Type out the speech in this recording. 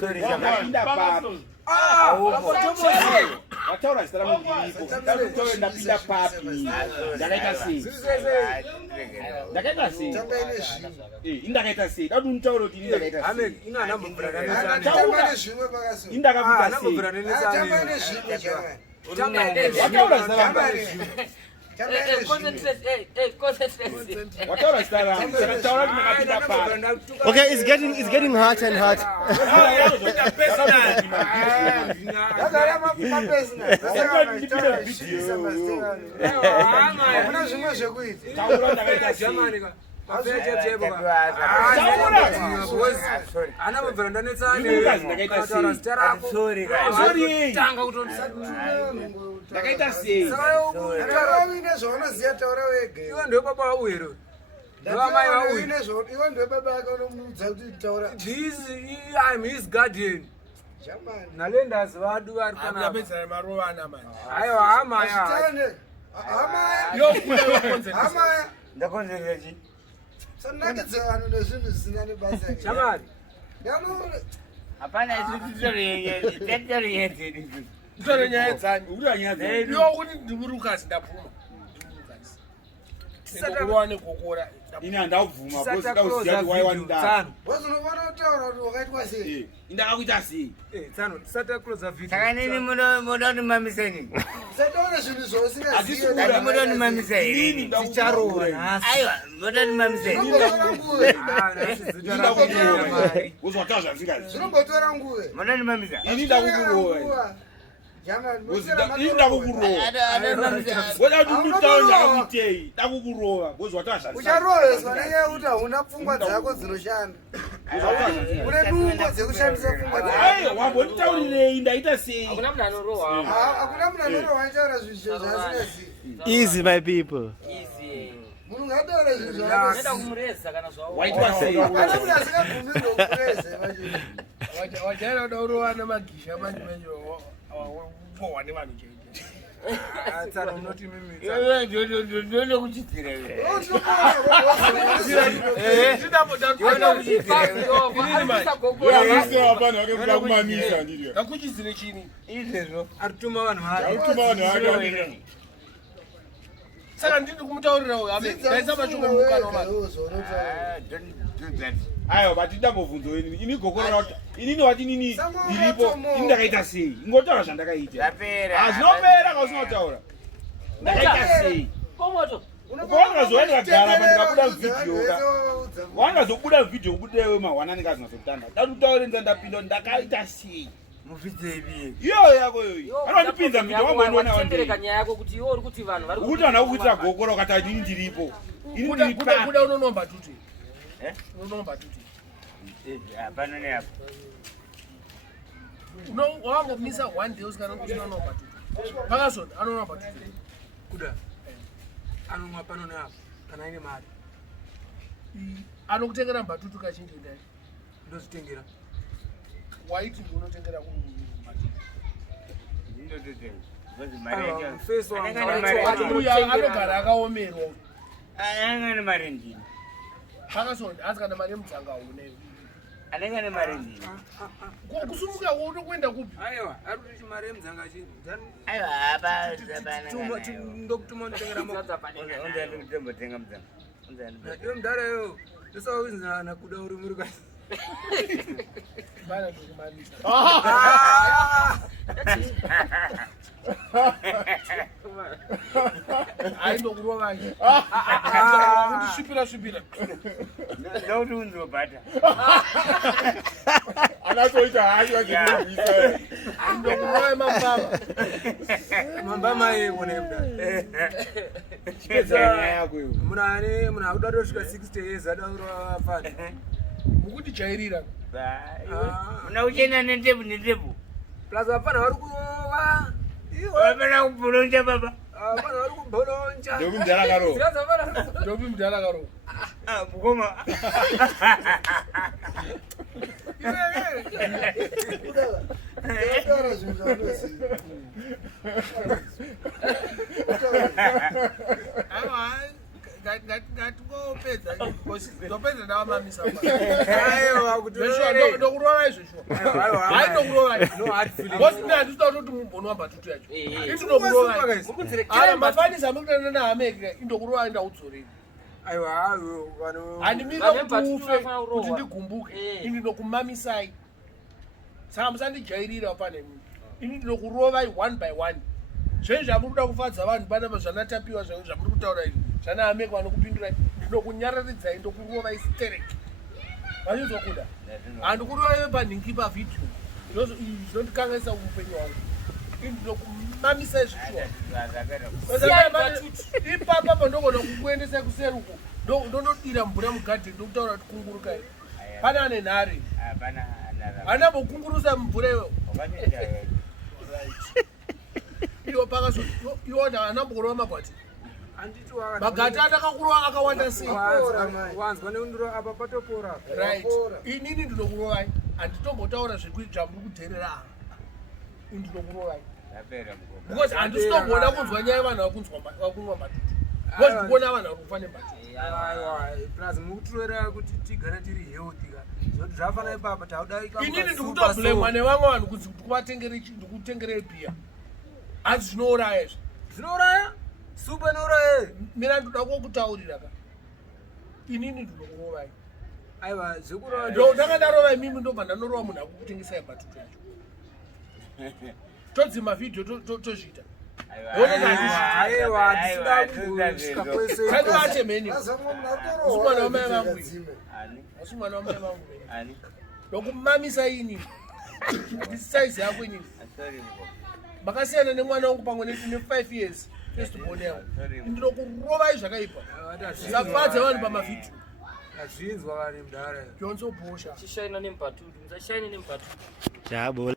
sorry wataura zita rangu ndiripo ndapinda papi ndakaita sei indakaita sei dadu nditaure kuti ini ndakaita sei indakakuita sei wataura zita rangu Okay, it's getting hot and hot. ndakaita sei iwe ndio baba wauhero ndio mai wauhero iwe ndio baba yako unomudza kuti taura I'm his guardian nalenda zvadu ari kana apedza maruva ana manje ayo hama yo kukonzeresa hama ndakonzeresa chi sanakadza vanhu nezvinhu zvisina nebasa chamari hapana isutoriyenze nditore nyaya dzani ukuti nyaya dzani yo kuti ndikurukazi ndapfuma ndikuruwane kokora ini handabvuma because ndauziya kuti waiwanidano wazonofana kutaura kuti wakaitwa sei indakakuita sei tsano tisati close video saka nini muda unimamisa inini sataona zvinhu zvausingazivi muda unimamisa inini Ticharoora. aiwa muda unimamisa inini uzwataura zvasingazi zvinombotora nguve muda unimamisa ini ndakukurowa ini ndakukurowa weda kuti mutaura ndakakuitei ndakukurowa wozwataura zvasingazi ucharoheswa nenyaya yekuti hauna pfungwa dzako dzinoshanda une dungo dzekushandisa pfungwa dzako wambonditaurirei ndaita sei hakuna munhu anorohwa hakuna munhu anorohwa aitaura zvinhu zvaasingazivi Easy, my people. munhu ngataura zvinhu zvinoda kumureza kana waitwa sei kana kuti asingabvumi ndokureze wajaira kuda urowana magisha manje manje wawa nevanhu chete tsano unoti mimi ndone kuchidzira ndakuchidzire chini izvezvo arituma vanhu vake saka ndiri kumutaurirawo aisa mashoko mukana aiwa bati ndambobvunzo ini ini gokora kuti inini wati inini ndiripo ini ndakaita sei ingotaura zvandakaita zvinopera kausina kutaura ndakaita sei ukawangazoa ndikagara pandikabuda vhidhiyo wangazobuda vhidhiyo kubudewe mahwanani kazinazoktanda dati utaure ndandapinda ndakaita sei iyo yako yoyo anondipinza mhidho wamboinoona nyaya yako kuti iwe uri kuti vanhu vari kuti vana kukuitira gokora ukati ini ndiripo ini ndiripa kuda unonomba tuti unonomba tuti hapano neapo wangomisa 1 day usikana kuti unonomba tuti pakazoti anonomba tuti kuda anomwa pano neapo kana ine mari anokutengera mbatutu kachinji ndani ndozvitengera waiti unotengera uya anogara akaomerwa anenge mari ndini pakasoti asikana mari yemudzanga uneyo anenge mari ndini kusumuka unokuenda kupi aiwa ari kuti chimari yemudzanga chii aiwa hapa ndokutuma ndotengera ndikutembotenga mudzanga iwe mudharayo ndosauzinana kuda uri murikasi bana ndikumanisa aindokurovanye kusvipira ndauti unzobhata Anatoita hayo akikuisa. ndokurova mambama mambama yone mda chipedza yako iwe munane muna kuda kusvika 60 years adaura fana mukuti chairira una uchena nendebu plus vapana vari kurova wapena kubulonja baba vapana vari kubholonja Ndobi mdala karo. ndopi mudala karo mukoma Taura zvinhu zvaunoziva ngatingopedza ndopedza ndavamamisa Aiwa kuti ndokurova izvozvo hai ndokurova handisida kutoti mumboni wambatutu yacho indinokurova mafanisa amekutanana nahameke indokurova indaudzoreni aiwa handimira kuti ufe kuti ndigumbuke ini ndinokumamisai saka musandijairira pane mimi ini ndinokurovai 1 by 1 zvenyu zvamuri kuda kufadza vanhu panapa zvanatapiwa zvamuri kutaura izvi zvanahameka vanokupindurai ndinokunyararidzai ndokurovai stereki vachizvokuda handikurovai panhingi pavhidhiyo zvinondikangaisa muupenyu hwangu ini ndinokumamisai zvishuwa ipapa pandogona kukuendesai kuseruko ndonodira mvura mugadheni ndokutaura kuti kungurukai pana ane nhare anambokungurusa mvura iwo iwo pakaso iwona anambokurova mabhati magati atakakurova akawanda sei wanzwa neundiro apa patopora right inini ndinokurovai handitombotaura zvamuri kudherera aha ndinokurovai because handisitombona kunzwa nyaya yevanhu vakunwa matutu because ndikuona vanhu vari kufa nembatutu plus mukutirera kuti tigare tiri healthy zvoti zvafana ipapa taudaika inini ndikutoblemwa nevamwe vanhu kunzi ndikutengerei bhiya asi zvinouraya izvi zvinouraya supu inouraya mina ndoda kokutaurira ka inini ndinokurovai aiwa zvekurova ndo ndakandarova imimi ndobva ndanorova munhu akukutengesai batutu yacho todzima vhidhiyo tozviita aiwa tisida kusvika kwese kaivache mheni usumwana wamai vangu usumwana wamai vangu ndokumamisa ini handisi saizi yako inini makasiyana nemwana wangu pamwe ne5 years firstborn yangu ndinokurovai zvakaipa zvisafadza vanhu pamavhidhiyo azvinzwa vari mudhara jonso bhosha chishaina nembatutu musashaine nembatutu Jabo.